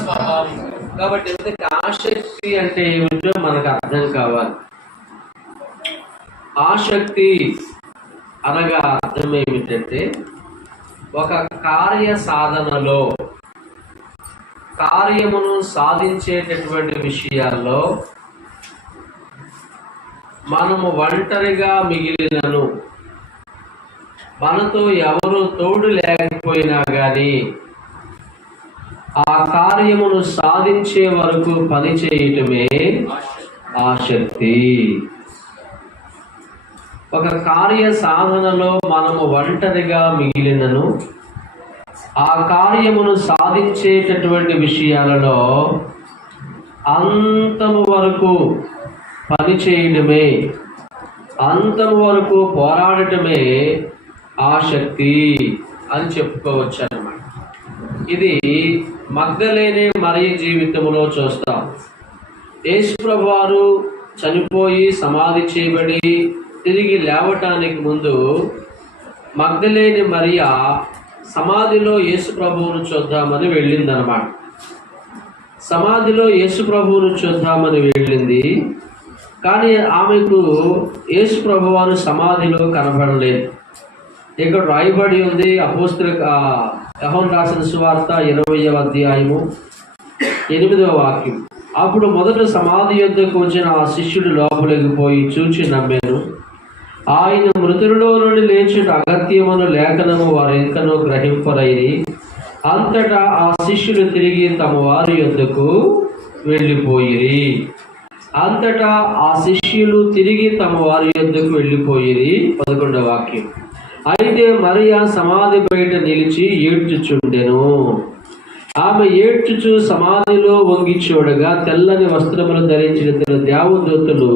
స్వభావం. కాబట్టి ఎందుకంటే ఆసక్తి అంటే ఏమిటో మనకు అర్థం కావాలి. ఆసక్తి అనగా అర్థం ఏమిటంటే ఒక కార్య సాధనలో, కార్యమును సాధించేటటువంటి విషయాల్లో మనము ఒంటరిగా మిగిలినను, మనతో ఎవరు తోడు లేకపోయినా కానీ ఆ కార్యమును సాధించే వరకు పని చేయటమే ఆసక్తి. ఒక కార్య సాధనలో మనము ఒంటరిగా మిగిలినను ఆ కార్యమును సాధించేటటువంటి విషయాలలో అంతము వరకు పని చేయడమే, అంతము వరకు పోరాడటమే ఆసక్తి అని చెప్పుకోవచ్చు అన్నమాట. ఇది మగ్దలేనే మరియ జీవితంలో చూస్తాం. యేసుప్రభు వారు చనిపోయి సమాధి చేయబడి తిరిగి లేవటానికి ముందు మగ్దలేని మరియ సమాధిలో యేసుప్రభువును చూద్దామని వెళ్ళిందనమాట. సమాధిలో యేసుప్రభువును చూద్దామని వెళ్ళింది, కానీ ఆమెకు యేసుప్రభు వారు సమాధిలో కనబడలేదు. ఇక్కడ రాయబడి ఉంది అపోస్తలుల యోహాను రాసిన సువార్త 20వ అధ్యాయము 8వ వాక్యం. అప్పుడు మొదట సమాధి యొద్దకు వచ్చిన ఆ శిష్యుడు లోపలికి పోయి చూచి నమ్మాను, ఆయన మృతులలో నుండి లేచుట అగత్యమును లేఖనము వారు ఎంతనో గ్రహింపరైరి. అంతటా ఆ శిష్యులు తిరిగి తమ వారి యొద్దకు వెళ్ళిపోయిరి. అంతటా ఆ శిష్యులు తిరిగి తమ వారి యొద్దకు వెళ్ళిపోయిరి. 11వ వాక్యం. అయితే మరియ సమాధి బయట నిలిచి ఏడ్చుచుండెను. ఆమె ఏడ్చుచు సమాధిలో వంగి చూడగా తెల్లని వస్త్రములు ధరించిన ఇద్దరు దేవదూతలు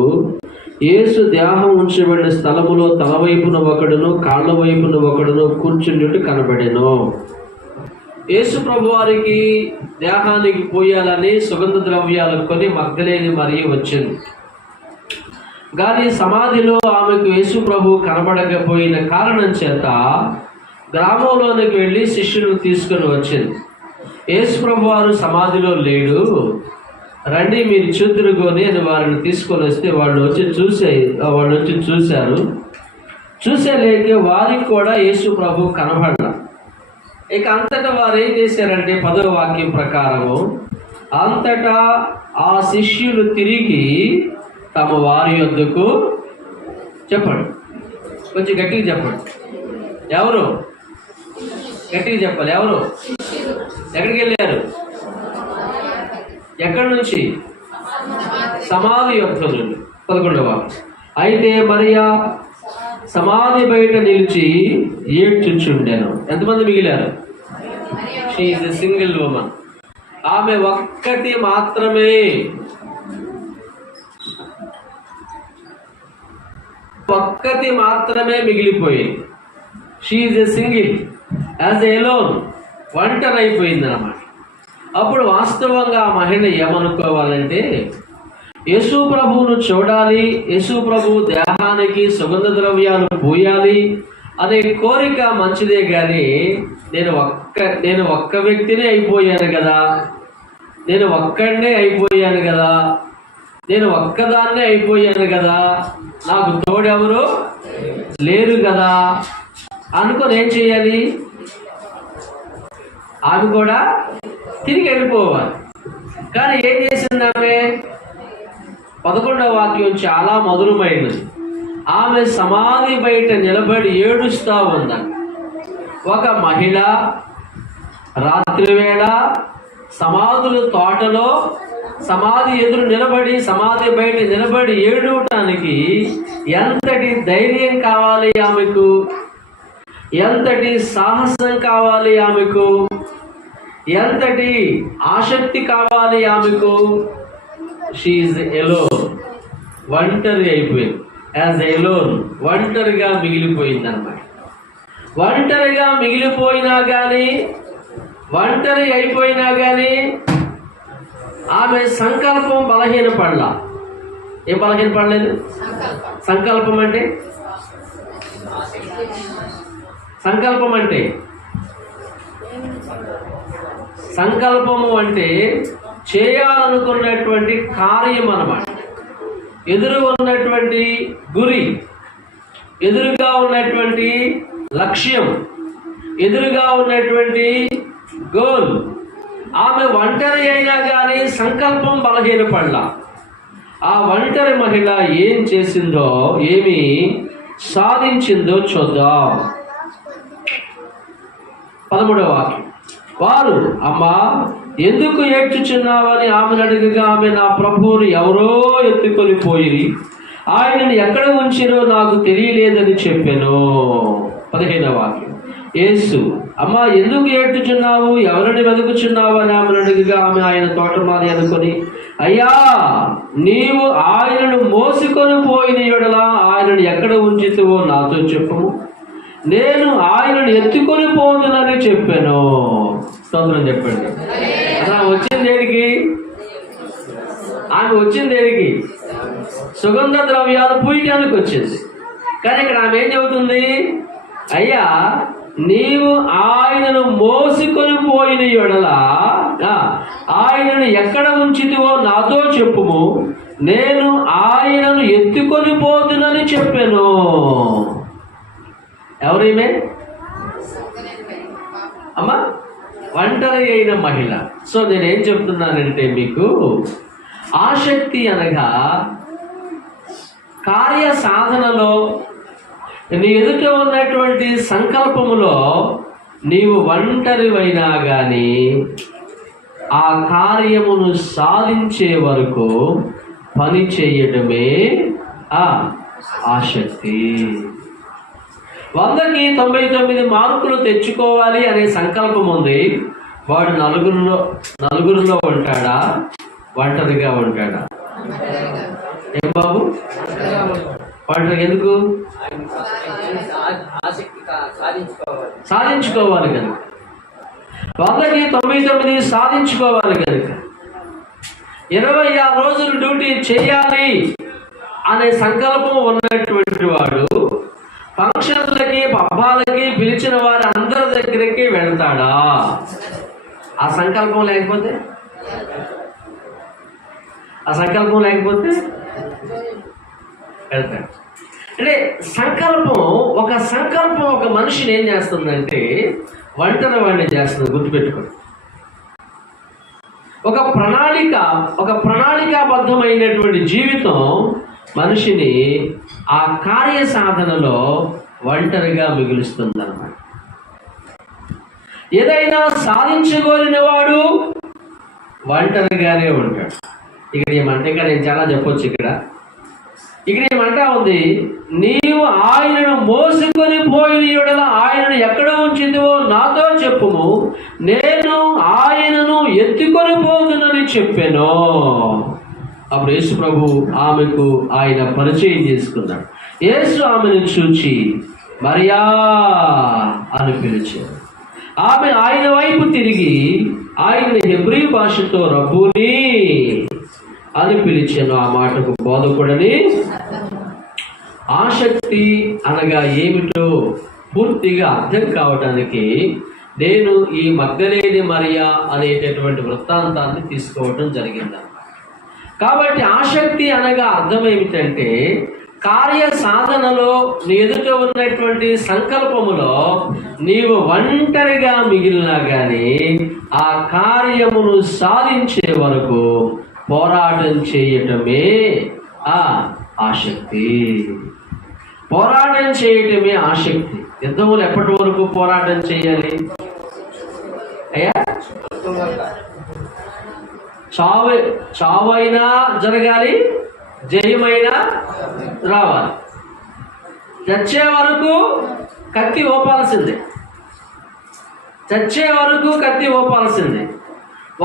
యేసు దేహం ఉంచబడిన స్థలములో తల వైపున ఒకడును కాళ్ళ వైపున ఒకడును కూర్చుండుట కనబడెను. యేసు ప్రభు వారికి దేహానికి పోయాలని సుగంధ ద్రవ్యాలు కొని మగ్దలేని మరియ వచ్చింది. కానీ సమాధిలో ఆమెకు యేసు ప్రభు కనబడకపోయిన కారణం చేత గ్రామంలోనికి వెళ్ళి శిష్యులను తీసుకొని వచ్చింది. యేసు ప్రభు వారు సమాధిలో లేడు, రండి మీరు చూద్దురుగోని అని వారిని తీసుకొని వస్తే వాళ్ళు వచ్చి చూశారు. చూసేలేక వారికి కూడా యేసు ప్రభు కనబడాల. ఇక అంతటా వారు ఏం చేశారంటే 10వ వాక్యం ప్రకారము, అంతటా ఆ శిష్యులు తిరిగి తమ వారి యొద్దకు, చెప్పండి కొంచెం గట్టిగా చెప్పండి, ఎవరు గట్టిగా చెప్పాలి, ఎవరు ఎక్కడికి వెళ్ళారు, ఎక్కడి నుంచి? సమాధి యొద్ద నుండి. 11వ. అయితే మరియా సమాధి బయట నిలిచి ఏడ్చుచుండెను. ఎంతమంది మిగిలారు? She is a single woman. ఆమె ఒక్కటి మాత్రమే మిగిలిపోయింది. She is a single, as alone, ఒంటరి అయిపోయింది అన్నమాట. అప్పుడు వాస్తవంగా ఆ మహిళ ఏమనుకోవాలంటే, యేసు ప్రభువును చూడాలి, యేసు ప్రభు దేహానికి సుగంధ ద్రవ్యాలు పూయాలి అనే కోరిక మంచిదే, కానీ నేను ఒక్క వ్యక్తినే అయిపోయాను కదా, నేను ఒక్కడనే అయిపోయాను కదా, నేను ఒక్కదాన్నే అయిపోయాను కదా, నాకు తోడెవరు లేరు కదా అనుకొని ఏం చేయాలి? ఆమె కూడా తిరిగి వెళ్ళిపోవాలి. కానీ ఏం చేసింది ఆమె? 11వ వాక్యం చాలా మధురమైనది. ఆమె సమాధి బయట నిలబడి ఏడుస్తూ ఉందండి. ఒక మహిళ రాత్రివేళ సమాధుల తోటలో సమాధి ఎదురు నిలబడి, సమాధి బయట నిలబడి ఏడవటానికి ఎంతటి ధైర్యం కావాలి ఆమెకు, ఎంతటి సాహసం కావాలి ఆమెకు, ఎంతటి ఆసక్తి కావాలి ఆమెకు. షీ ఈజ్ ఎలోన్, ఒంటరి అయిపోయింది. యాజ్ ఎలోన్, ఒంటరిగా మిగిలిపోయింది అన్నమాట. ఒంటరిగా మిగిలిపోయినా కానీ, ఒంటరి అయిపోయినా కానీ ఆమె సంకల్పం బలహీనపడలా. ఏం బలహీనపడలేదు? సంకల్పం అంటే సంకల్పము అంటే చేయాలనుకున్నటువంటి కార్యం అన్నమాట. ఎదురు ఉన్నటువంటి గురి, ఎదురుగా ఉన్నటువంటి లక్ష్యం, ఎదురుగా ఉన్నటువంటి గోల్. ఆమె ఒంటరి అయినా కానీ సంకల్పం బలహీనపడలా. ఆ ఒంటరి మహిళ ఏం చేసిందో, ఏమి సాధించిందో చూద్దాం. 13వ వాక్యం. వారు, అమ్మా ఎందుకు ఏడ్చుచున్నావని ఆమెను అడగగా, ఆమె నా ప్రభువుని ఎవరో ఎత్తుకొని పోయి ఆయనను ఎక్కడ ఉంచిరో నాకు తెలియలేదని చెప్పాను. 15వ వాక్యం. యేసు, అమ్మా ఎందుకు ఏడ్చుచున్నావు, ఎవరిని వెతుకుచున్నావు అని ఆమెను అడగగా, ఆమె ఆయన తోటమాలి అనుకొని, అయ్యా నీవు ఆయనను మోసుకొని పోయిన యెడల ఆయనను ఎక్కడ ఉంచితివో నాతో చెప్పము, నేను ఆయనను ఎత్తుకొని పోదునని చెప్పాను. స్తోత్రం చెప్పండి. అసలు వచ్చింది దేనికి? ఆమె వచ్చింది దేనికి? సుగంధ ద్రవ్యాలు పూయటానికి వచ్చింది. కానీ ఇక్కడ ఆమె ఏం చెబుతుంది? అయ్యా నీవు ఆయనను మోసుకొని పోయిన యెడల ఆయనను ఎక్కడ ఉంచితివో నాతో చెప్పుము, నేను ఆయనను ఎత్తుకొని పోతునని చెప్పాను. ఎవరేమే అమ్మా? ఒంటరి అయిన మహిళ. సో నేనేం చెప్తున్నానంటే మీకు, ఆసక్తి అనగా కార్య సాధనలో నీ ఎదుట ఉన్నటువంటి సంకల్పములో నీవు ఒంటరివైనా కానీ ఆ కార్యమును సాధించే వరకు పని చేయటమే ఆసక్తి. 100కి 99 మార్కులు తెచ్చుకోవాలి అనే సంకల్పం ఉంది. వాడు నలుగురిలో ఉంటాడా, ఒంటరిగా ఉంటాడా? ఏం బాబు? ఒంటరి ఎందుకు? సాధించుకోవాలి కనుక. 100కి 99 సాధించుకోవాలి కనుక 26 రోజులు డ్యూటీ చేయాలి అనే సంకల్పం ఉన్నటువంటి వాడు ఫంక్షన్లకి, పబ్బాలకి పిలిచిన వారి అందరి దగ్గరికి వెళ్తాడా? ఆ సంకల్పం లేకపోతే వెళ్తాడు. అంటే సంకల్పం ఒక మనిషిని ఏం చేస్తుందంటే ఒంటరి వాడిని చేస్తుంది. గుర్తుపెట్టుకోండి. ఒక ప్రణాళికాబద్ధమైనటువంటి జీవితం మనిషిని ఆ కార్య సాధనలో ఒంటరిగా మిగులుస్తుంది అన్నమాట. ఏదైనా సాధించుకోలేని వాడు ఒంటరిగానే ఉంటాడు. ఇక్కడ ఏమంటే, ఇంకా నేను చాలా చెప్పొచ్చు. ఇక్కడ ఏమంటా ఉంది, నీవు ఆయనను మోసుకొని పోయిన యెడల ఆయనను ఎక్కడ ఉంచిందో నాతో చెప్పుము, నేను ఆయనను ఎత్తుకొని పోదునని చెప్పాను. అప్పుడు యేసు ప్రభు ఆమెకు ఆయన పరిచయం చేసుకున్నాడు. యేసు ఆమెను చూచి మరియా అని పిలిచాడు. ఆమె ఆయన వైపు తిరిగి ఆయన హెబ్రీ భాషతో రబ్బూని అని పిలిచాను. ఆ మాటకు బోధకుడని. ఆసక్తి అనగా ఏమిటో పూర్తిగా అర్థం కావడానికి నేను ఈ మగ్దలేని మరియా అనేటటువంటి వృత్తాంతాన్ని తీసుకోవటం జరిగింది. కాబట్టి ఆసక్తి అనగా అర్థం ఏమిటంటే, కార్య సాధనలో నీ ఎదుట ఉన్నటువంటి సంకల్పములో నీవు ఒంటరిగా మిగిలినా కానీ ఆ కార్యమును సాధించే వరకు పోరాటం చేయటమే ఆసక్తి. పోరాటం చేయటమే ఆసక్తి. యుద్ధములు ఎప్పటి వరకు పోరాటం చేయాలి అయ్యా? చావైనా జరగాలి, జయమైనా రావాలి. చచ్చే వరకు కత్తి ఓపాల్సిందే.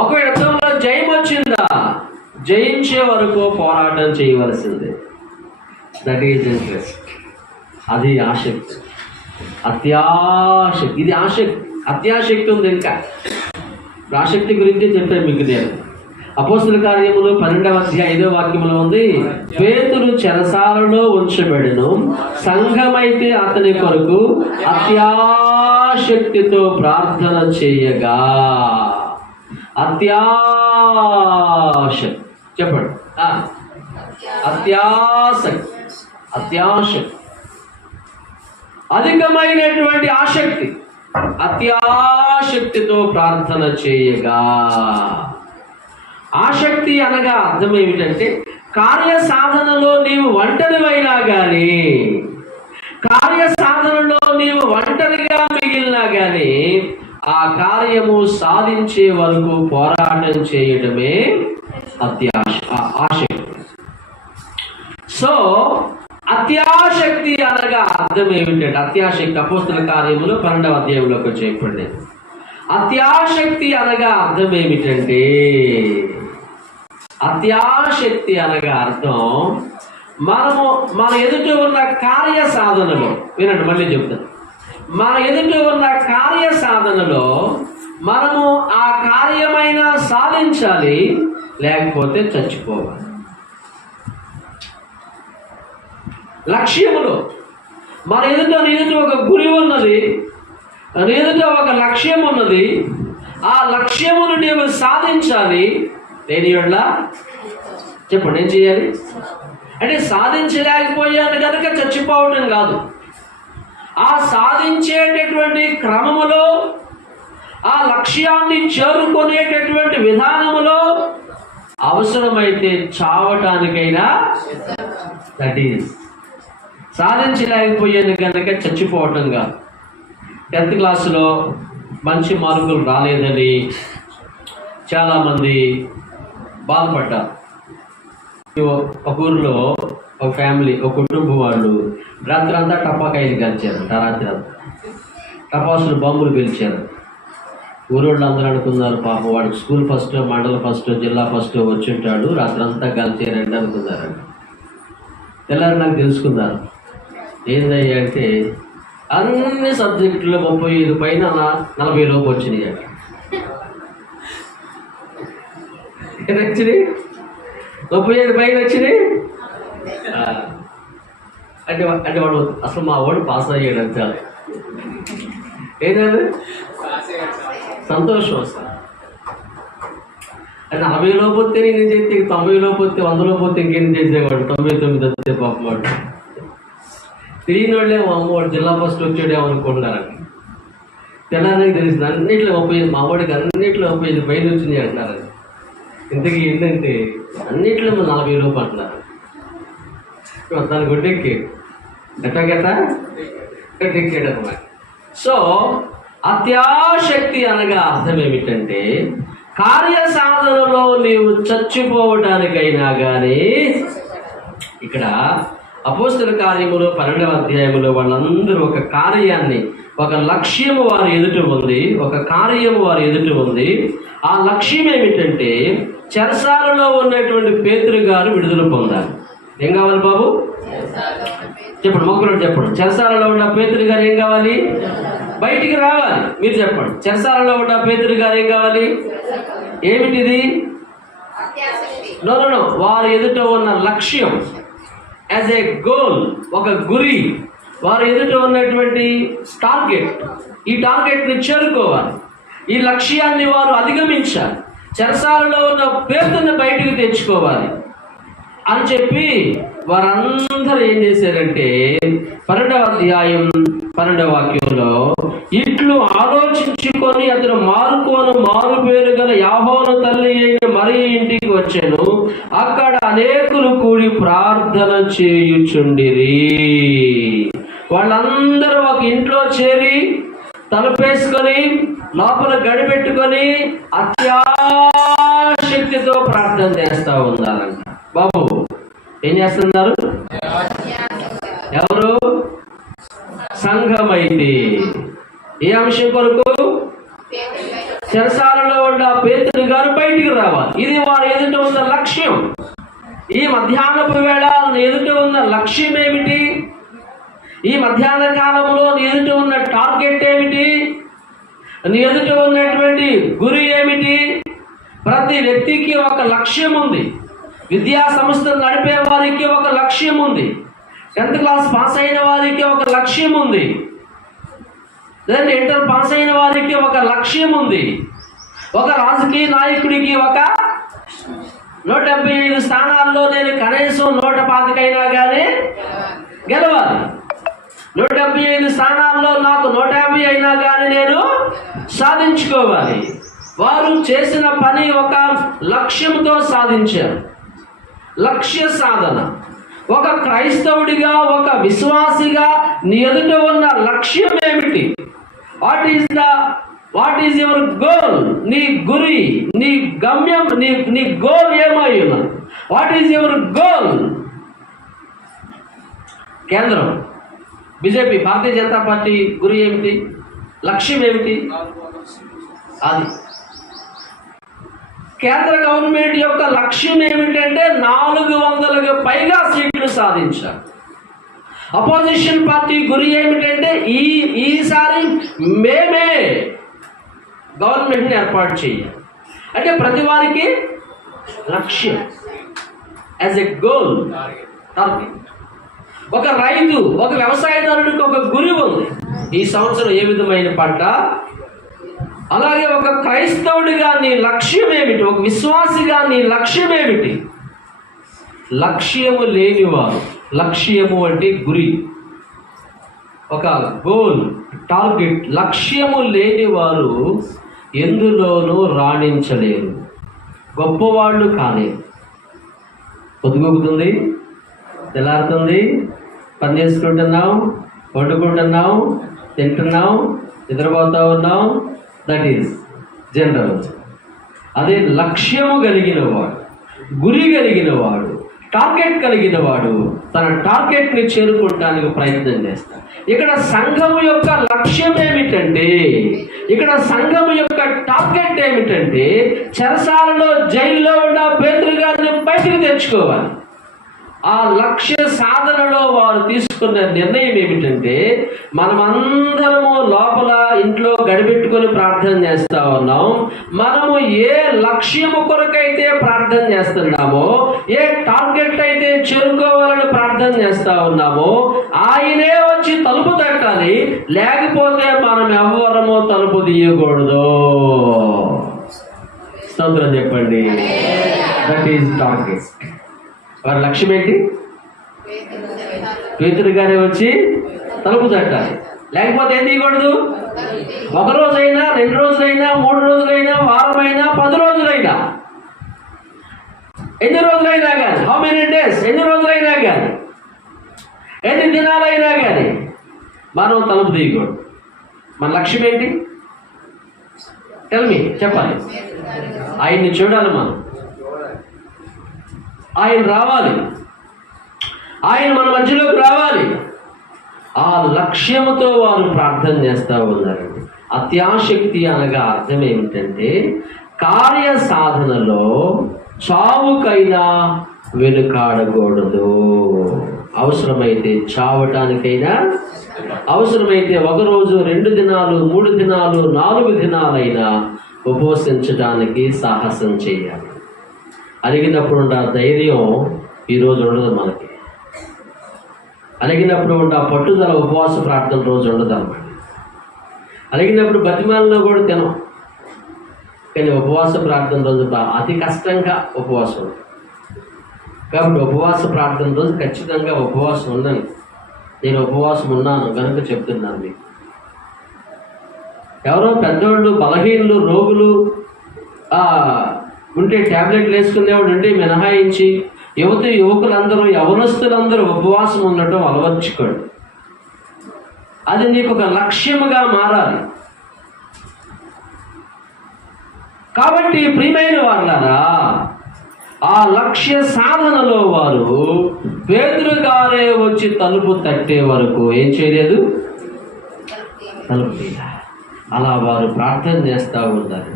ఒక యుద్ధంలో జయం వచ్చిందా, జయించే వరకు పోరాటం చేయవలసిందే. That is interest. అది ఆసక్తి, అత్యాశక్తి. ఇది ఆసక్తి, అత్యాశక్తి ఉంది. ఇంకా ఆసక్తి గురించి చెప్పాను మీకు. నేను అపోస్తుల కార్యములు 12వ అధ్యాయం 5వ వాక్యములో ఉంది, పేతురు చెరసాలలో ఉంచబడెను, సంఘమైతే అతని కొరకు అత్యాశ అత్యాశక్తితో ప్రార్థన చేయగా. అత్యాశక్తి చెప్పండి. అత్యాసక్తి, అత్యాశక్తి, అధికమైనటువంటి ఆసక్తి. అత్యాశక్తితో ప్రార్థన చేయగా. ఆసక్తి అనగా అర్థం ఏమిటంటే, కార్య సాధనలో నీవు ఒంటరివైనా కానీ, కార్య సాధనలో నీవు ఒంటరిగా మిగిలినా కానీ ఆ కార్యము సాధించే వరకు పోరాటం చేయడమే ఆసక్తి. సో అత్యాశక్తి అనగా అర్థం ఏమిటంటే, అత్యాశక్తి అపోస్తల కార్యములు 12వ అధ్యాయంలోకి చెప్పండి. అత్యాశక్తి అనగా అర్థం ఏమిటంటే, అత్యాశక్తి అనగా అర్థం మన ఎదుట ఉన్న కార్య సాధనలో, వినండి మళ్ళీ చెప్తాను, మన ఎదుట ఉన్న కార్య సాధనలో మనము ఆ కార్యమైన సాధించాలి, లేకపోతే చచ్చిపోవాలి. లక్ష్యములో మన ఎదుట ఒక గురి ఉన్నది, ఎదుట ఒక లక్ష్యం ఉన్నది. ఆ లక్ష్యమును నీవు సాధించాలి. దేని వల్ల చెప్పండి, ఏం చేయాలి అంటే, సాధించలేకపోయాను కనుక చచ్చిపోవటం కాదు. ఆ సాధించేటటువంటి క్రమములో, ఆ లక్ష్యాన్ని చేరుకునేటటువంటి విధానములో అవసరమైతే చావటానికైనా, దట్ ఈజ్ సాధించలేకపోయాను కనుక చచ్చిపోవటం కాదు. 10th క్లాసులో మంచి మార్కులు రాలేదని చాలామంది బాధపడ్డారు. ఒక ఊరిలో ఒక ఫ్యామిలీ, ఒక కుటుంబం వాళ్ళు రాత్రి అంతా టపాకాయలు కాల్చారు. రాత్రి అంతా టపాసులు బాంబులు పిలిచారు. ఊరోళ్ళు అందరూ అనుకున్నారు, పాపం వాడికి స్కూల్ ఫస్ట్, మండల ఫస్ట్, జిల్లా ఫస్ట్ వచ్చి ఉంటాడు, రాత్రి అంతా కాల్చారండి అనుకున్నారండి. తెల్లారి నాకు తెలుసుకున్నారు ఏందయ్యా అంటే, అన్ని సబ్జెక్టులో 35 పైన 40 లోపు వచ్చినాయి అంట. వచ్చినాయి 37 పైన వచ్చినాయి. అంటే వాడు అసలు మా వాడు పాస్ అయ్యాడు అంతే. ఏంటంటే సంతోషం వస్తుంది. అంటే 40 లోపు వస్తే నేను చేస్తే, 90 లోపు వస్తే, 100 లోపు వస్తే ఇంకేం చేసేవాడు. 99 వస్తే పాపం వాడు తిరిగిన వాళ్ళే అమ్మవాడు జిల్లా ఫస్ట్ వచ్చాడేమో అనుకుంటున్నారండి. తెల్లారికి తెలిసింది అన్నింటిలో 35, మా వాడికి అన్నింటిలో 35 పైన వచ్చినాయి అంటున్నారండి. ఇంతకీ ఏంటంటే అన్నింటిలో 40 లోపు అంటున్నారు. దాని గుడ్డెక్కి గట్టెక్కాడు అనమాట. సో అత్యాశక్తి అనగా అర్థం ఏమిటంటే, కార్య సాధనలో నీవు చచ్చిపోవటానికైనా కానీ. ఇక్కడ అపోస్తల కార్యములు 12వ అధ్యాయములో వాళ్ళందరూ ఒక కార్యాన్ని, ఒక లక్ష్యము వారి ఎదుట ఉంది, ఒక కార్యము వారి ఎదుట ఉంది. ఆ లక్ష్యం ఏమిటంటే, చెరసాలలో ఉన్నటువంటి పేతురు గారు విడుదల పొందాలి. ఏం కావాలి బాబు చెప్పండి, మొగ్గులు చెప్పండి. చెరసాలలో ఉన్న పేతురు గారు ఏం కావాలి? బయటికి రావాలి. మీరు చెప్పండి, చెరసాలలో ఉన్న పేతురు గారు ఏం కావాలి? ఏమిటిది? నో, వారి ఎదుట ఉన్న లక్ష్యం, యాజ్ ఏ గోల్, ఒక గురి, వారి ఎదుట ఉన్నటువంటి టార్గెట్. ఈ టార్గెట్ని చేరుకోవాలి, ఈ లక్ష్యాన్ని వారు అధిగమించాలి, చెరసాలలో ఉన్న పేతుని బయటికి తెచ్చుకోవాలి అని చెప్పి వారందరూ ఏం చేశారంటే 12వ అధ్యాయం 12వ వాక్యంలో, ఇట్లు ఆలోచించుకొని అతను మారు పేరు గల యాహోను తల్లి అయిన మరియ ఇంటికి వచ్చాను. అక్కడ అనేకులు కూడి ప్రార్థన చేయుచుండిరి. వాళ్ళందరూ ఒక ఇంట్లో చేరి తలుపేసుకొని లోపల గడిపెట్టుకొని అత్యాశక్తితో ప్రార్థన చేస్తూ ఉన్నారంట. బాబు ఏం చేస్తున్నారు? ఎవరు? సంఘమైతే. ఏ అంశం కొరకు? చెరసాలలో ఉన్న పేతురు గారు బయటికి రావాలి. ఇది వారి ఎదుట ఉన్న లక్ష్యం. ఈ మధ్యాహ్నపు వేళ ఎదుట ఉన్న లక్ష్యం ఏమిటి? ఈ మధ్యాహ్న కాలంలో నీ ఎదుట ఉన్న టార్గెట్ ఏమిటి? నీ ఎదుట ఉన్నటువంటి గురి ఏమిటి? ప్రతి వ్యక్తికి ఒక లక్ష్యం ఉంది. విద్యా సంస్థలు నడిపే వారికి ఒక లక్ష్యం ఉంది. 10th క్లాస్ పాస్ అయిన వారికి ఒక లక్ష్యం ఉంది. లేదంటే ఇంటర్ పాస్ అయిన వారికి ఒక లక్ష్యం ఉంది. ఒక రాజకీయ నాయకుడికి ఒక 175 స్థానాల్లో నేను కనీసం 125 అయినా కానీ గెలవాలి. 175 స్థానాల్లో నాకు 150 అయినా కానీ నేను సాధించుకోవాలి. వారు చేసిన పని ఒక లక్ష్యంతో సాధించారు. లక్ష్య సాధన. ఒక క్రైస్తవుడిగా, ఒక విశ్వాసిగా నీ ఎదుట ఉన్న లక్ష్యం ఏమిటి? What is your goal? నీ గురి, నీ గమ్యం, నీ గోల్ ఏమై ఉన్నది? What is your goal? కేంద్రం బీజేపీ, భారతీయ జనతా పార్టీ గురి ఏమిటి? లక్ష్యం ఏమిటి? అది కేంద్ర గవర్నమెంట్ యొక్క లక్ష్యం ఏమిటంటే 400కు పైగా సీట్లు సాధించారు. అపోజిషన్ పార్టీ గురి ఏమిటంటే ఈసారి మేమే గవర్నమెంట్ని ఏర్పాటు చేయాలి. అంటే ప్రతి వారికి లక్ష్యం, యాజ్ ఎ గోల్, టార్గెట్. ఒక రైతు, ఒక వ్యవసాయదారుడికి ఒక గురి ఉంది. ఈ సంవత్సరం ఏ విధమైన పంట. అలాగే ఒక క్రైస్తవుడిగా నీ లక్ష్యం ఏమిటి? ఒక విశ్వాసిగా నీ లక్ష్యం ఏమిటి? లక్ష్యము లేనివారు, లక్ష్యము అంటే గురి, ఒక గోల్, టార్గెట్, లక్ష్యము లేనివారు ఎందులోనూ రాణించలేరు, గొప్పవాళ్ళు కాలేరు. పొద్దుగొక్కుతుంది, తెల్లారుతుంది, పని చేసుకుంటున్నాం, వండుకుంటున్నాం, తింటున్నాం, నిద్రపోతూ ఉన్నాం. That is general. అదే లక్ష్యము కలిగిన వాడు, గురి కలిగిన వాడు, టార్గెట్ కలిగిన వాడు తన టార్గెట్ని చేరుకోవడానికి ప్రయత్నం చేస్తాడు. ఇక్కడ సంఘము యొక్క లక్ష్యం ఏమిటంటే, ఇక్కడ సంఘము యొక్క టార్గెట్ ఏమిటంటే చెరసాలలో, జైల్లో ఉన్న పేతురు గారిని బయటికి తెచ్చుకోవాలి. ఆ లక్ష్య సాధనలో వారు తీసుకున్న నిర్ణయం ఏమిటంటే, మనమందరము లోపల ఇంట్లో గడిపెట్టుకొని ప్రార్థన చేస్తా ఉన్నాం. మనము ఏ లక్ష్యము కొరకైతే ప్రార్థన చేస్తున్నామో, ఏ టార్గెట్ అయితే చేరుకోవాలని ప్రార్థన చేస్తా ఉన్నామో, ఆయనే వచ్చి తలుపు తట్టాలి. లేకపోతే మనం ఎవ్వరము తలుపు తీయకూడదు. స్తోత్రం చెప్పండి. That is target. వారి లక్ష్యం ఏంటి? పేతురు గారే వచ్చి తలుపు తట్టాలి. లేకపోతే ఏం తీయకూడదు. 1 రోజైనా, 2 రోజులైనా, 3 రోజులైనా, వారమైనా, 10 రోజులైనా, ఎన్ని రోజులైనా కానీ, హౌ మెనీ డేస్, ఎన్ని రోజులైనా కానీ, ఎన్ని దినాలైనా కానీ మనం తలుపు తీయకూడదు. మన లక్ష్యం ఏంటి? టెల్ మీ, చెప్పాలి. ఆయన్ని చూడాలి, మనం ఆయన రావాలి, ఆయన మన మధ్యలోకి రావాలి. ఆ లక్ష్యముతో వారు ప్రార్థన చేస్తూ ఉన్నారండి. అత్యాశక్తి అనగా అర్థం ఏమిటంటే, కార్య సాధనలో చావుకైనా వెనుకాడకూడదు. అవసరమైతే చావటానికైనా, అవసరమైతే 1 రోజు, 2 దినాలు, 3 దినాలు, 4 దినాలైనా ఉపవసించడానికి సాహసం చేయాలి. అలిగినప్పుడు ఉన్న ధైర్యం ఈరోజు ఉండదు మనకి. అలిగినప్పుడు ఉన్న పట్టుదల ఉపవాస ప్రార్థన రోజు ఉండదు అన్నమాట. అలిగినప్పుడు బతిమాలలో కూడా తినం, కానీ ఉపవాస ప్రార్థన రోజు అతి కష్టంగా ఉపవాసం ఉంటుంది. కాబట్టి ఉపవాస ప్రార్థన రోజు ఖచ్చితంగా ఉపవాసం ఉండండి. నేను ఉపవాసం ఉన్నాను కనుక చెప్తున్నాను మీకు. ఎవరో పెద్దోళ్ళు, బలహీనులు, రోగులు ఉంటే, ట్యాబ్లెట్లు వేసుకునేవాడు ఉంటే మినహాయించి యువకులందరూ, యవనస్తులందరూ ఉపవాసం ఉండటం అలవర్చుకోండి. అది నీకు ఒక లక్ష్యముగా మారాలి. కాబట్టి ప్రియమైన వారులారా, ఆ లక్ష్య సాధనలో వారు పేతురు గారే వచ్చి తలుపు తట్టే వరకు ఏం చేయలేదు, తలుపు తీయాలి. అలా వారు ప్రార్థన చేస్తూ ఉంటారు.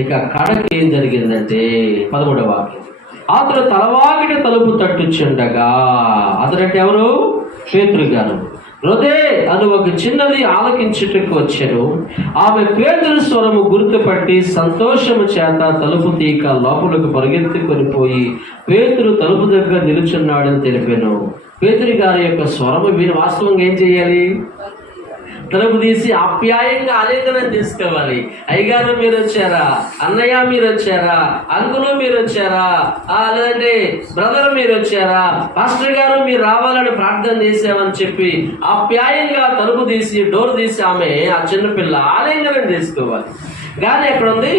ఇక కడకి ఏం జరిగిందంటే 13వ వాక్యం, అతడు తలవాకిట తలుపు తట్టుచుండగా, అతడంటే ఎవరు? పేతురు గారు. హృదే అది ఒక చిన్నది ఆలకించుటకు వచ్చాను. ఆమె పేతురు స్వరము గుర్తుపట్టి సంతోషము చేత తలుపు తీక లోపలకు పరిగెత్తుకొని పోయి పేతురు తలుపు దగ్గర నిలుచున్నాడని తెలిపాను. పేతురు గారి యొక్క స్వరము విని వాస్తవంగా ఏం చేయాలి? తలుపు తీసి ఆప్యాయంగా ఆలింగనం తీసుకోవాలి. అయ్యగారు మీరు వచ్చారా, అన్నయ్య మీరు వచ్చారా, అంకులు మీరు వచ్చారా, లేదంటే బ్రదర్ మీరు వచ్చారా, పాస్టర్ గారు మీరు రావాలని ప్రార్థన చేసామని చెప్పి ఆప్యాయంగా తలుపు తీసి డోర్ తీసి ఆమె ఆ చిన్నపిల్ల ఆలింగనం తీసుకోవాలి. కానీ ఎక్కడ ఉంది,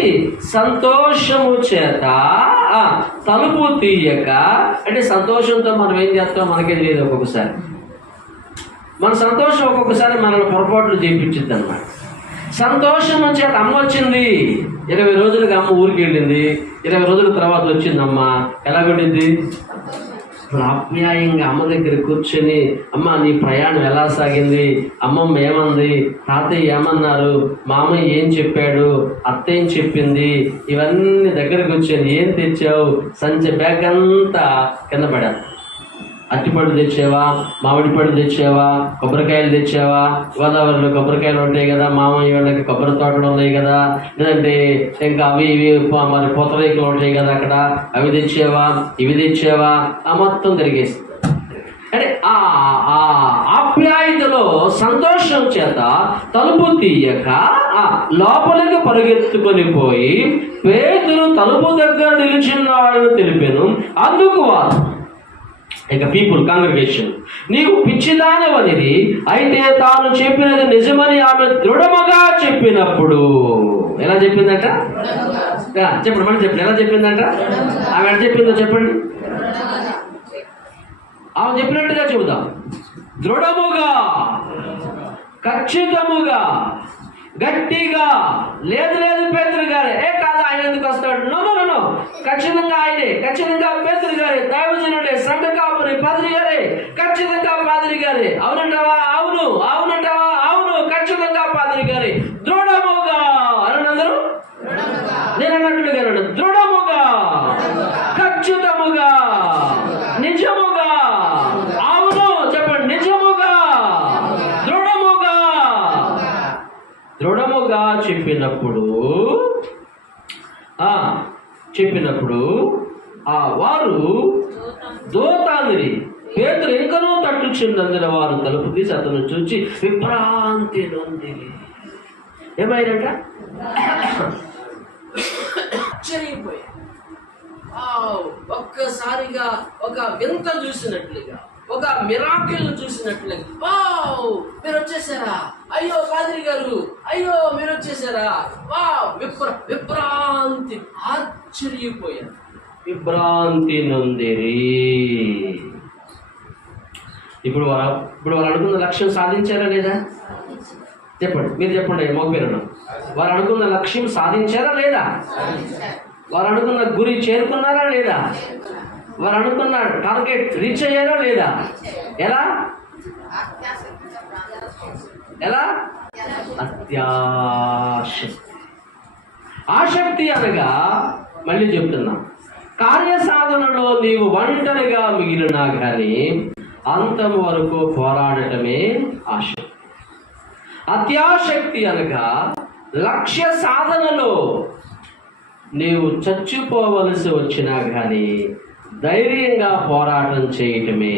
సంతోషము చేత తలుపు తీయక. అంటే సంతోషంతో మనం ఏం చేస్తాం మనకే తెలియదు. ఒక్కొక్కసారి మన సంతోషం ఒక్కొక్కసారి మనల్ని పొరపాట్లు చేయించింది అన్నమాట. సంతోషం చేత అమ్మ వచ్చింది, 20 రోజులుగా అమ్మ ఊరికి వెళ్ళింది, 20 రోజుల తర్వాత వచ్చిందమ్మ. ఎలా వెళ్ళింది? ఆప్యాయంగా అమ్మ దగ్గర కూర్చొని, అమ్మ నీ ప్రయాణం ఎలా సాగింది, అమ్మమ్మ ఏమంది, తాతయ్య ఏమన్నారు, మామయ్య ఏం చెప్పాడు, అత్త ఏం చెప్పింది, ఇవన్నీ దగ్గరకు వచ్చాను. ఏం తెచ్చావు? సంచి బ్యాగ్ అంతా కింద పడాను. అరటిపళ్ళు తెచ్చావా, మామిడి పళ్ళు తెచ్చావా, కొబ్బరికాయలు తెచ్చావా? గోదావరిలో కొబ్బరికాయలు ఉంటాయి కదా, మామయ్య వాళ్ళకి కొబ్బరి తోటలు ఉన్నాయి కదా, లేదంటే ఇంకా అవి ఇవి మరి పూతరేకులు ఉంటాయి కదా అక్కడ, అవి తెచ్చావా, ఇవి తెచ్చావా? ఆ మొత్తం తిరిగేస్తుంది. అంటే ఆ ఆప్యాయతలో సంతోషం చేత తలుపు తీయక లోపలికి పరిగెత్తుకొని పోయి పేతురు తలుపు దగ్గర నిలిచిన్నాడని తెలిపాను. అందుకు వారు, ఇక పీపుల్ కాంగ్రిగేషన్, నీవు పిచ్చిదానవనిది, అయితే తాను చెప్పినది నిజమని ఆమె దృఢముగా చెప్పినప్పుడు. ఎలా చెప్పిందంట? చెప్పండి, మళ్ళీ చెప్పండి. ఎలా చెప్పిందంట? ఆమె ఎంత చెప్పిందో చెప్పండి. ఆమె చెప్పినట్టుగా చెబుదాం. దృఢముగా, ఖచ్చితముగా, గట్టిగా. లేదు లేదు పేతురు గారే, కాదు ఆయన ఎందుకు వస్తాడు? నో, ఖచ్చితంగా ఆయనే, ఖచ్చితంగా పేతురు గారే, దైవజనుడే, సంఘ కాపురి, పాదిరి గారే, ఖచ్చితంగా పాదిరి గారే. అవునంటావా? అవును. అవునంటావా? అవును, ఖచ్చితంగా పాదిరి గారే. దృఢముగా అనండి అందరూ. నేను అన్నట్లుగా దృఢముగా, ఖచ్చితముగా, నిజముగా. అవును చెప్పండి, నిజముగా, దృఢముగా చెప్పినప్పుడు వారు దోతాందిరి. పేతురు ఇంకనూ తట్టుచున్నందున వారు తలుపు తీసి అతను చూచి విభ్రాంతి నొందిరి. ఏమైందంట? ఆశ్చర్యపోయారు. ఒక్కసారిగా ఒక వింత చూసినట్లుగా, ఒక మిరాకిల్ చూసినట్లుగా, మీరు వచ్చేసారా, అయ్యో పాదిరి గారు, అయ్యో మీరు వచ్చేసారా, విభ్రాంతి, ఆశ్చర్యపోయారు, విభ్రాంతి నొందిరి. ఇప్పుడు వారు అనుకున్న లక్ష్యం సాధించారా లేదా? చెప్పండి, మీరు చెప్పండి. మోపేరు, వారు అనుకున్న లక్ష్యం సాధించారా లేదా? వారు అనుకున్న గురి చేరుకున్నారా లేదా? వారు అనుకున్న టార్గెట్ రీచ్ అయ్యారా లేదా? ఎలా? అత్యాశక్తి. ఆసక్తి అనగా, మళ్ళీ చెప్తున్నా, కార్యసాధనలో నీవు ఒంటరిగా మిగిలినా కానీ అంతం వరకు పోరాడటమే ఆసక్తి. అత్యాశక్తి అనగా లక్ష్య సాధనలో నీవు చచ్చిపోవలసి వచ్చినా కానీ ధైర్యంగా పోరాటం చేయటమే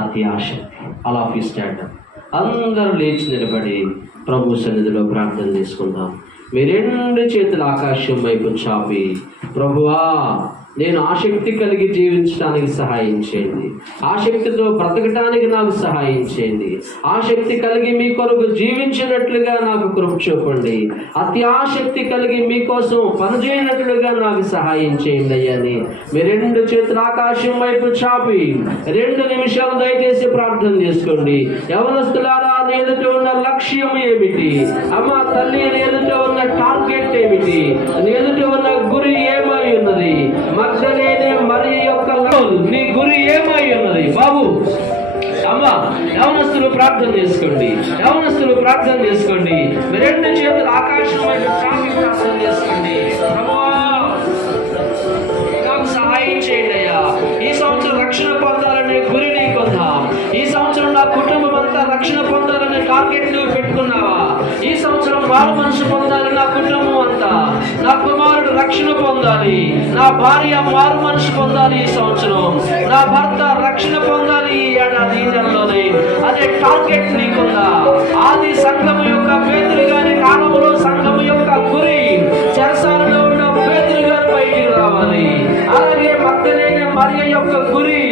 అత్యాశక్తి. అలా ఫీ స్టాండ్. అందరూ లేచి నిలబడి ప్రభు సన్నిధిలో ప్రార్థన చేసుకుందాం. మీ 2 చేతులు ఆకాశం వైపు చాపి, ప్రభువా నేను ఆసక్తి కలిగి జీవించడానికి సహాయం చేయండి, ఆసక్తితో బ్రతకటానికి నాకు సహాయం చేయండి, ఆసక్తి కలిగి మీ కొరకు జీవించినట్లుగా నాకు కృప చూపండి, అత్యాసక్తి కలిగి మీకోసం పనిచేయనట్లుగా నాకు సహాయం చేయండి అయ్యని మీ 2 చేతులు ఆకాశం వైపు చాపి 2 నిమిషాలు దయచేసి ప్రార్థన చేసుకోండి. యవనస్తులారా, నీ ఎదుట ఉన్న లక్ష్యం ఏమిటి? అమ్మ తల్లి, నీ ఎదుట ఉన్న టార్గెట్ ఏమిటి? నీ ఎదుట ఉన్న గురి ఏమై ఉన్నది? మగ్ధలేని మరి యొక్క నీ గురి ఏమై ఉన్నది బాబు? అమ్మ, యవనస్తులు ప్రార్థన చేసుకోండి, యవనస్తులు ప్రార్థన చేసుకోండి. మీ 2 చేతులు ఆకాశం వైపు చాపి ప్రార్థన చేసుకోండి. నాకు సహాయం చేయండి అయ్యా. ఈ సంవత్సరం రక్షణ పొందాలనే గురి నీకుందా? ఈ సంవత్సరం నా కుటుంబం అంతా రక్షణ పొందాలనే టార్గెట్ నువ్వు పెట్టుకున్నావా? ఈ సంవత్సరం మారు మనసు పొందాలి. నా కుటుంబం అంతా, నా కుమారుడు రక్షణ పొందాలి, నా భార్య మారు మనసు పొందాలి ఈ సంవత్సరం, నా భర్త రక్షణ పొందాలి ఈ ఏడాది ఈ నెలలోనే అనే టార్గెట్ నీకుందా? ఆది సంఘము యొక్క పేతురు గారి కాలంలో సంఘము యొక్క గురి చెరసాలలో ఉన్న పేతురు గారు బయటికి రావాలి. అలాగే మగ్దలేని మరియ యొక్క గురి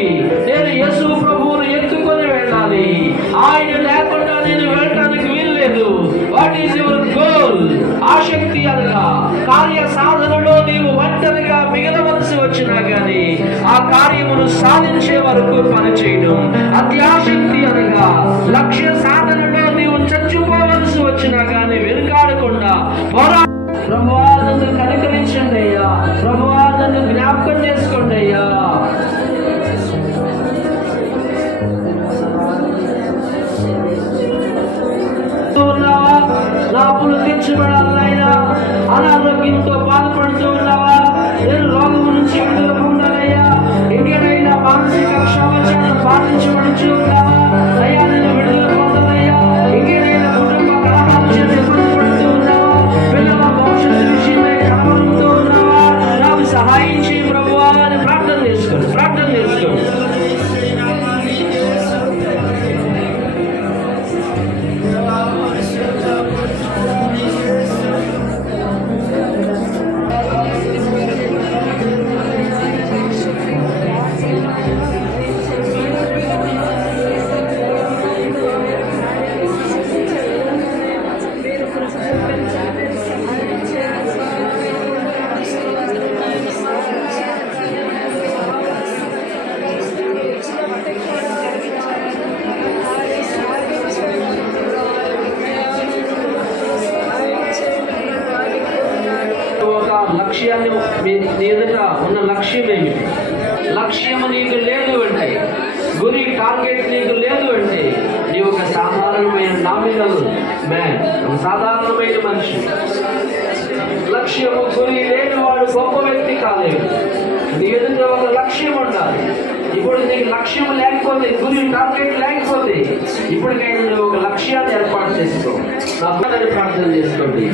నేను యేసు ప్రభువును ఎత్తుకొని వెళ్ళాలి, ఆయన లేకుండా నేను వెళ్ళటానికి వీల్లేదు. What is your goal? ఆసక్తి అనగా కార్య సాధనలో నీవు ఒంటరిగా మిగలవలసి వచ్చినా గాని ఆ కార్యమును సాధించే వరకు పనిచేయడం. అత్యాసక్తి అనగా లక్ష్య సాధనలో నీవు చచ్చిపోవలసి వచ్చినా గాని వెనుకాడకుండా ప్రభువా నన్ను కనికరించండి అయ్యా, ప్రభువా నన్ను జ్ఞాపకం చేసుకోండి అయ్యా. నా అప్పులు తీర్చబడాలైనా అనారోగ్యంతో బాధపడుతూ ఉన్నావా? నేను రోగం నుంచి విడుదల పొందాలయ్యా. ఇంకేమైనా మానసిక క్షోభను బాధించబడుతూ ఉన్నావా? అయ్యా నేను విడుదల పొందాలయ్యా. ఇంకేమైనా కుటుంబ కలహాల చేత ఇబ్బంది పడుతూ ఉన్నావా? పిల్లల భవిష్యత్తు విషయమై కలవరంతో ఉన్నావా? నాకు సహాయం చేయి ప్రభువా అని ప్రార్థన చేసుకోండి, ప్రార్థన చేసుకోండి. లక్ష్యాన్ని నీ ఎదుట ఉన్న లక్ష్యం ఏమిటి? లక్ష్యము నీకు లేదు అంటే, గురి టార్గెట్ నీకు లేదు అంటే నీవు ఒక సాధారణమైన నామినల్ మ్యాన్, ఒక సాధారణమైన మనిషి. లక్ష్యము గురి లేని వాడు గొప్ప వ్యక్తి కాలేడు. నీ ఎదుట ఒక లక్ష్యం ఉండాలి. ఇప్పుడు నీకు లక్ష్యం లేకపోతే, గురి టార్గెట్ లేకపోతే ఇప్పటికైనా నువ్వు ఒక లక్ష్యాన్ని ఏర్పాటు చేసుకో. నా ప్రార్థన చేసుకోండి.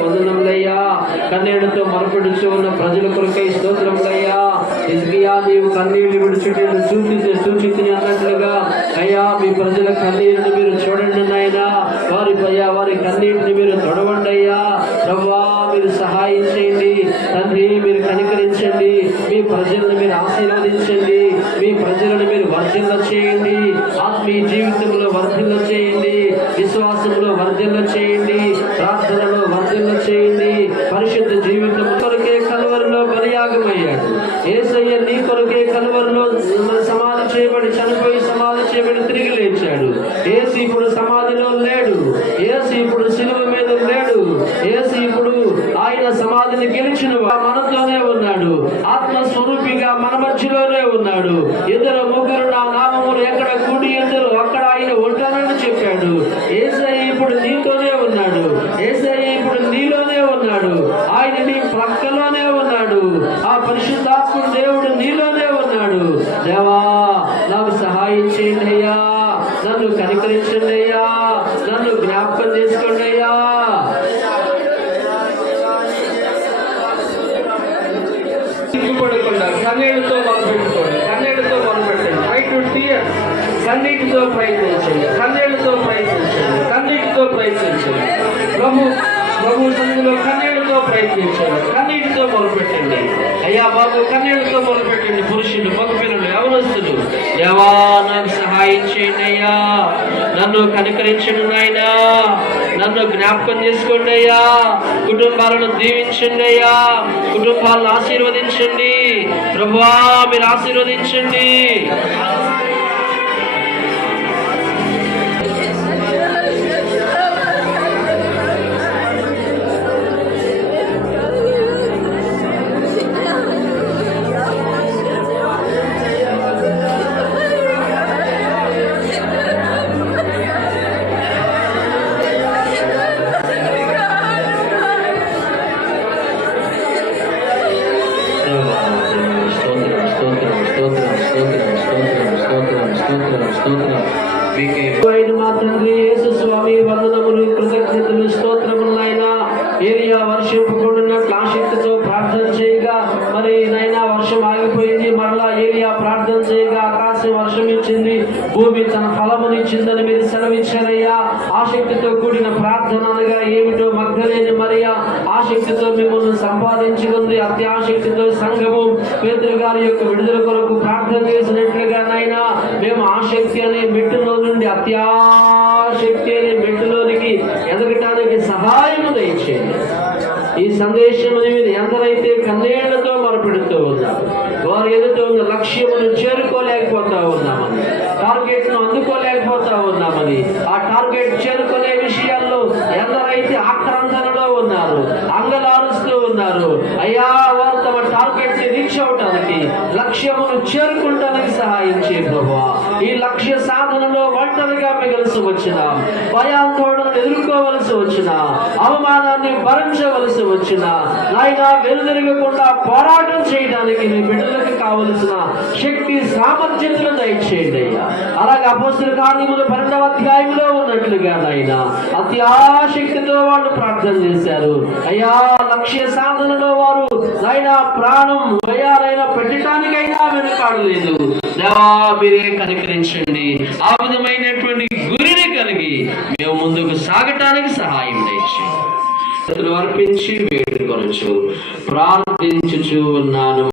వందనములయ్యా. కన్నీళ్లతో మరపెడుచు ఉన్న ప్రజల కొరకై స్తోత్రములయ్యా. హిజ్కియా నీవు కన్నీళ్లు విడుచుటను సూచితిని అన్నట్లుగా అయ్యా మీ ప్రజల కన్నీరుని మీరు చూడండి నాయనా. వారి కన్నీటిని మీరు తొడవండి అయ్యా. ప్రభువా మీరు సహాయం చేయండి తండ్రి, మీరు కనికరించండి. మీ ప్రజలను మీరు ఆశీర్వదించండి. మీ ప్రజలను మీరు వర్ధిల్ల చేయండి. ఆత్మీయ జీవితంలో వర్ధిల్ల చేయండి, విశ్వాసంలో వర్ధిల్ల చేయండి, ప్రార్థనలో వర్ధిల్ల చేయండి. పరిశుద్ధ జీవితం కొరకే కలువరిలో బలియాగమయ్యాడు. యేసయ్య నీ కొరకే కలువరిలో సమాధి చేయబడి చనిపోయి సమాధి చేయబడి తిరిగి లేచాడు. యేసు ఇప్పుడు సమాధిలో లేడు, యేసు ఇప్పుడు శిలువ మీద లేడు. యేసు ఇప్పుడు ఆయన సమాధిని గెలిచిన మనతోనే ఉన్నాడు. ఆత్మస్వరూపిగా మన మధ్యలోనే ఉన్నాడు. ఇద్దరు ముగ్గురు నా నామములు ఎక్కడ కూడి ఇద్దరు అక్కడ ఆయన ఉంటానని చెప్పాడు. యేసయ్య ఇప్పుడు నీతోనే ఉన్నాడు. యేసయ్య ఇప్పుడు నీలోనే ఉన్నాడు. ఆయన నీ ప్రక్కలోనే ఉన్నాడు. ఆ పరిశుద్ధాత్మ దేవుడు నీలోనే ఉన్నాడు. దేవా నాకు సహాయం చేయండి అయ్యా, నన్ను కనికరించండి అయ్యా, నన్ను జ్ఞాపకం చేసుకోండి అయ్యా. సిగ్గుపడకుండా కన్నీటితో మొదలుపెట్టుకోండి, కన్నీటితో మొదలుపెట్టండి. Try to tear. కన్నీటితో ప్రయత్నించండి, కన్నీటితో ప్రయత్నించండి, కన్నీటితో ప్రయత్నించండి. ప్రభు సన్నిధిలో కన్నీటితో ప్రయత్నించండి, కన్నీటితో మొదలుపెట్టండి. అయ్యా బాబు కన్నీటితో మొదలుపెట్టండి. పురుషులు, మగపిల్లలు, యవనస్తులు, దేవా నాకు సహాయం చేయండి అయ్యా, నన్ను కనికరించండి నాయనా, నన్ను జ్ఞాపకం చేసుకోండి అయ్యా. కుటుంబాలను దీవించండి అయ్యా, కుటుంబాలను ఆశీర్వదించండి. ప్రభువా మీరు ఆశీర్వదించండి. స్థుతులు స్తోత్రములు నాయనా. ఏలియా వర్షింపకుండాన్నట్లు ఆసక్తితో ప్రార్థన చేయగా మరి నైనా వర్షం ఆగిపోయింది. మరలా ఏలియా ప్రార్థన చేయగా ఆకాశం వర్షం ఇచ్చింది, భూమి తన ఫలమునిచ్చిందని మీరు సెలవిచ్చారయ్యా. ఆసక్తితో కూడిన ప్రార్థన అనగా ఏమిటో మగ్ధలేని మరియా ఆసక్తితో మిమ్మల్ని సంపాదించుకుంది. అత్యాసక్తితో సంఘము పేతురు గారి యొక్క విడుదల కొరకు ప్రార్థన చేసినట్లుగా నైనా మేము ఆసక్తి అనే మెట్టులో నుండి అత్యాశక్తి అనే మెట్టులోనికి ఎదగటానికి సహాయము దయచేయండి. ఈ సందేశం మీద ఎందరైతే కన్నీళ్లతో మొరపెడుతూ ఉన్నారు, వారు ఎదుట ఉన్న లక్ష్యమును చేరుకోలేకపోతా ఉన్నామని, టార్గెట్ ను అందుకోలేకపోతా ఉన్నామని, ఆ టార్గెట్ చేరుకునే విషయాల్లో ఎందరైతే ఆక్రందనలో ఉన్నారు, అంగలారుస్తూ ఉన్నారు, అయ్యా వారు తమ టార్గెట్ ని రీచ్ అవటానికి, లక్ష్యమును చేరుకుంటానికి సహాయం చేయ ప్రభువా. ఈ లక్ష్య సాధనలో ఒంటరిగా మిగలసి వచ్చిన, భయాందోళనను ఎదుర్కోవలసి వచ్చిన, అవమానాన్ని భరించవలసి వచ్చిన నాయన వెనుదిరగకుండా పోరాటం చేయడానికి మీ బిడ్డలకు కావలసిన శక్తి సామర్థ్యతను దయచేయండి అయ్యా. అలాగే అపోస్తలుల కార్యములు 12వ అధ్యాయంలో ఉన్నట్లుగా నాయన అత్యాశక్తితో వాళ్ళు ప్రార్థన చేశారు అయ్యా. లక్ష్య సాధనలో వారు నాయన ప్రాణం భయాలైనా పెట్టడానికైనా వెనుకాడలేదు. దేవా మీరే కనికరించండి. ఆ విధమైనటువంటి గురిని కలిగి మేము ముందుకు సాగటానికి సహాయం దయచేయండి. అర్పించి వేడుకొనొచ్చు ప్రార్థించుచు ఉన్నాను.